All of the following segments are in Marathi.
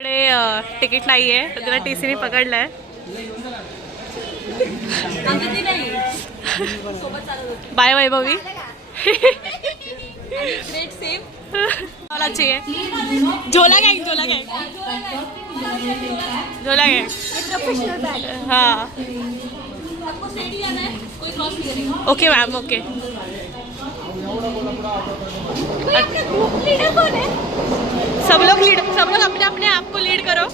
तिकीट नाही आहे तर तिला TC ने पकडलाय. बाय वैभवी. मला चाहिए झोला गैंग हाँ ओके मैम ओके. सब लोग अपने अपने आप को लीड करो.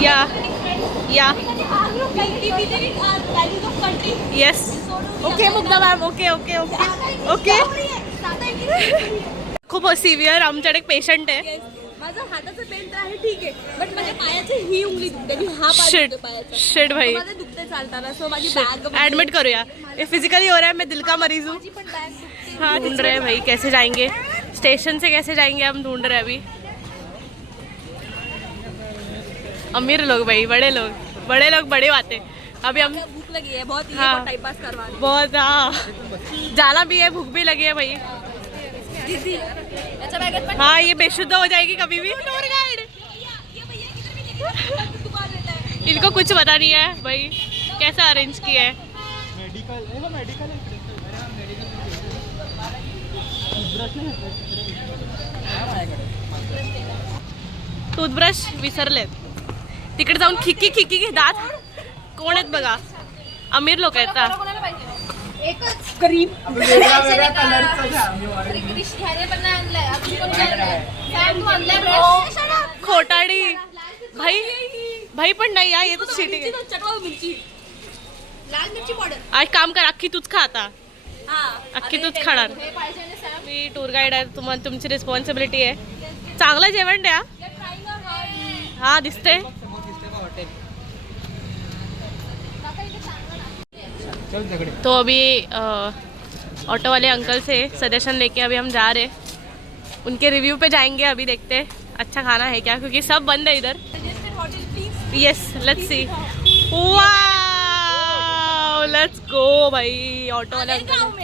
या yes okay Mugdha ma'am okay okay okay okay. खूप सिव्हिअर आमच्याकडे एक पेशंट आहे. माझा हाताचा पेन तर आहे ठीक आहे बट माझ्या पायाची ही उंगली दुखते की हा पाय दुखते पायाचा. शिट भाई माझं दुखते चालताना सो माझी बॅग एडमिट करूया. ये फिजिकली हो रहा है मैं दिल का मरीज हूँ. पण बॅग दुखते. हाँ ढूंढ रहे हैं भाई कैसे जाएंगे स्टेशन से कैसे जाएंगे हम ढूंढ रहे हैं अभी. अमीर लोग भाई बड़े लोग बड़े बातें. अभी हम भूख लगी है बहुत. हाँ टाइम पास करवा रहे बहुत हाँ जाना भी है भूख भी लगी है भाई. दीदी याच्या बॅगेत पण हाँ ये बेशुद्ध हो जाएगी कभी भी. टूर गाइड इनको कुछ पता नहीं है भाई कैसा अरेंज किया है. टूथब्रश विसरलेत तिकडे जाऊन खिकी दात कोण आहेत बघा. अमीर लोक आहेत का. एकच क्रीम खोटाडी भाई पण नाही यार ये तो चीटिंग है. लाल मिरची पावडर आज काम कर अख्खी तूच खा आता. हा अख्खी तूच खाणार. मी टूर गाईड आहे तुम्हाला तुमची रिस्पॉन्सिबिलिटी आहे. चांगलं जेवण द्या. हा दिसते. तो अभी ऑटो वाले अंकल से सजेशन लेके अभी हम जा रहे. उनके रिव्यू पे जाएंगे. अभी देखते हैं अच्छा खाना है क्या क्योंकि सब बंद है इधर. Yes let's see. Wow let's go भाई. ऑटो वाले अंकल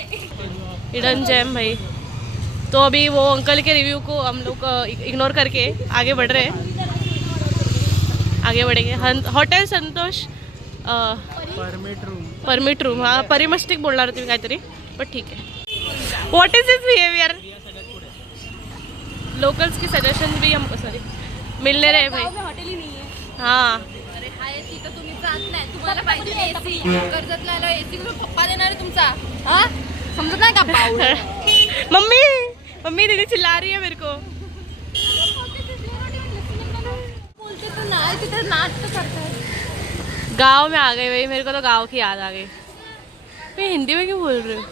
हिडन जेम भाई. तो अभी वो अंकल के रिव्यू को हम लोग इग्नोर करके आगे बढ़ रहे हैं. आगे बढ़ेंगे. Hotel Santosh permit room. हाँ परिमस्टिक बोलणार तुम्ही काहीतरी पण ठीक आहे. What is this behaviour. Locals की सजेशन भी हमको सॉरी मिलने रहे भाई. हॉटेल ही नाही आहे. हाँ अरे हाय तिथं तुम्ही जात नाही. तुम्हाला पाहिजे AC कर्जतला आलो AC करून पप्पा देणार आहे तुमचा. हा समजत नाही का बाऊ. मम्मी दीदी चिल्ला रही है मेरे को. बोलते तो नाही तिथे नाच तर करतात. गांव में आ गए भाई. मेरे को तो गांव की याद आ गई. मैं हिंदी में क्यों बोल रही हूँ.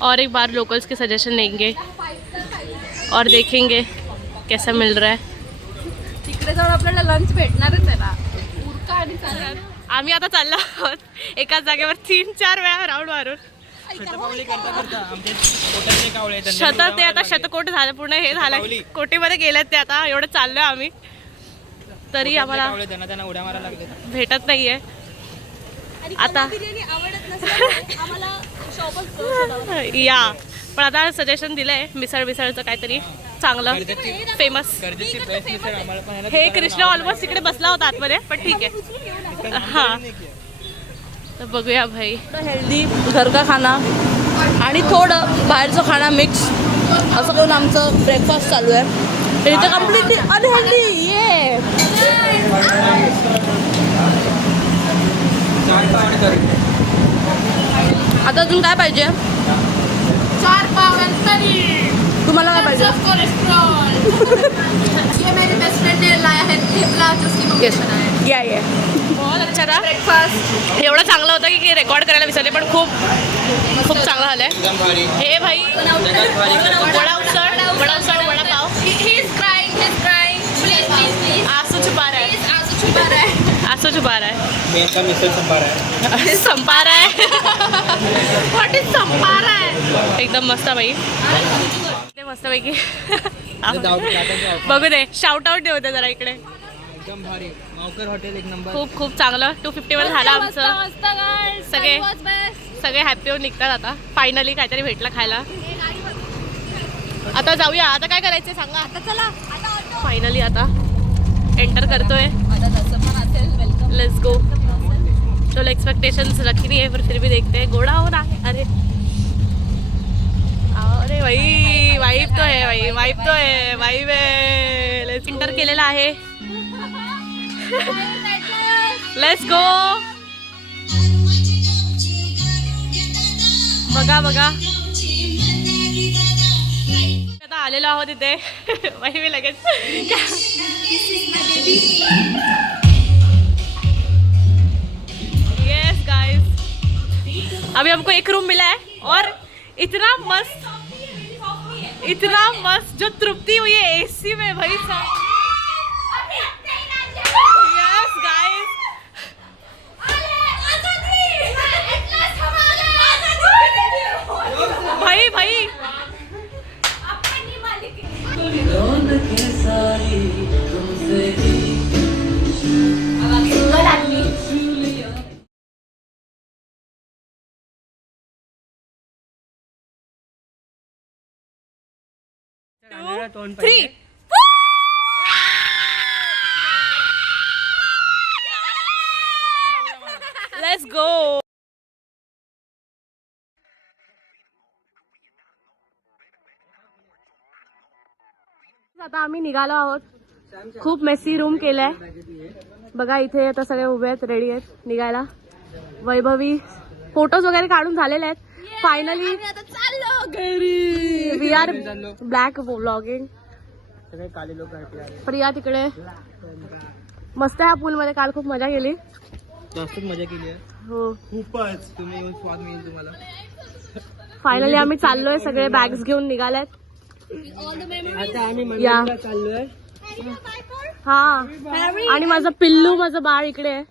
और एक बार लोकल्स के सजेशन लेंगे और देखेंगे कैसा मिल रहा है. तिकडे जाऊन आपल्याला लंच भेटणारच आहे ना. उरका आणि चालणार. आम्ही आता चाललो आहोत एकाच जागेवर 3-4 वेळा राऊंड मारून. ते आता शतकोट झालं पूर्ण हे झालं कोटीमध्ये गेलेत ते आता. एवढं चाललोय आम्ही तरी आम्हाला भेटत नाहीये आता. या पण आता सजेशन दिलंय मिसळचं काहीतरी चांगलं फेमस. हे कृष्ण ऑलमोस्ट तिकडे बसला होता आतमध्ये पण ठीक आहे. हां तर बघूया भाई. हेल्दी घर का खाना आणि थोडं बाहेरचं खाना मिक्स असं करून आमचं ब्रेकफास्ट चालू आहे. इथं कम्प्लिटली अनहेल्दी. ये आता अजून काय पाहिजे. 4 पाव तुम्हाला काय पाहिजे. ये मेरे बेस्ट फ्रेंड ने लाया है थेपला जिसकी मम्मी बनाया. या बहुत अच्छा था ब्रेकफास्ट. एवढं चांगलं होतं की रेकॉर्ड करायला विसरले पण खूप चांगलं झालंय. हे भाई वडा पाव. आंसू छुपा रहा है. संपा रहा है. व्हॉट इज संपा रहा है. एकदम मस्त भाई. मस्त पैकी बघू दे. शाउट आउट देऊ दे जरा इकडे. एकदम भारी. मावकर हॉटेल एक नंबर. खूप चांगलं. 250 वर झालं आमचं. सगळे हॅपी होऊन निघतात आता. फायनली काहीतरी भेटलं खायला. आता जाऊया. आता काय करायचं सांगा. आता चला. फायनली आता एंटर करतोय. Let's go. चलो एक्सपेक्टेशंस रखी नहीं है पर फिर भी देखते हैं. घोड़ा हो रहा है. अरे अरे भाई वाइब तो है भाई. वाइब तो है. वाइब है. लेट्स एंटर केलेला आहे. Let's go. बघा बघा आता आलेलो आहोत इथे. वही मी लगेच यस गाइस अभी हमको एक रूम मिला है और इतना मस्त जो तृप्ति हुई है एसी में भाई साहब. यस गाइस भाई भाई तोंड 3 लेट्स गो. आता आम्ही निघालो आहोत. खूप मेसी रूम केलाय बघा. इथे आता सगळे उभे आहेत, रेडी आहेत निघायला. वैभवी फोटोज वगैरे काढून झालेले आहेत. Finally we are black vlogging. सगळे काले लोक प्रिया तिकडे मस्त ह्या पूल मध्ये काल खूप मजा केली. जास्तच मजा केली आहे. हो खूपच. तुम्ही येऊन स्वाद मिळेल तुम्हाला. फायनली आम्ही चाललोय. सगळे बॅग्स घेऊन निघालेत. आता आम्ही या मंदिराला चाललोय. हा आणि माझं पिल्लू माझं बाळ इकडे आहे.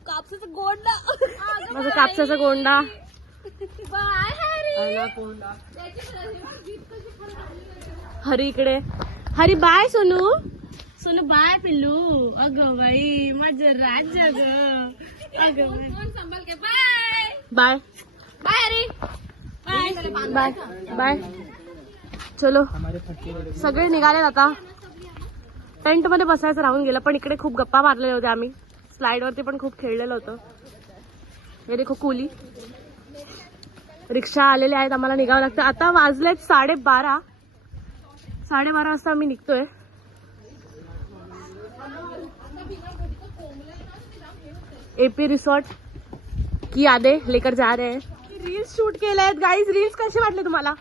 माझं कापसाचा गोंडा. हरी इकडे. हरी बाय सोनू. सोनू बाय पिल्लू. अगं बाई माझं राजा ग. अगं बाय बाय बाय बाय. चलो सगळे निघालेत आता. टेंट मध्ये बसायचं राहून गेलं पण इकडे खूप गप्पा मारलेले होते आम्ही. स्लाइड वरती पण खूप खेळलेलं होतं. हे देखो कुली. रिक्षा आलेले आहेत. आम्हाला निघावं लागतं. आता वाजलेत 12:30. 12:30 वाजता आम्ही निघतोय. एपी रिसॉर्ट की यादें लेकर जा रहे हैं. रील्स शूट केले आहेत गाईज. रील्स कसे वाटले तुम्हाला.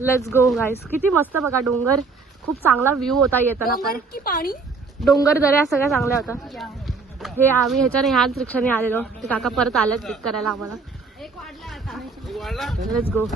Let's go guys. किती मस्त बघा डोंगर. खूप चांगला व्ह्यू होता येताना पण. डोंगर दऱ्या सगळ्या चांगल्या होत्या. हे आम्ही ह्याच रिक्षाने आलेलो. ते काका परत आलेत पिक करायला आम्हाला. Let's go.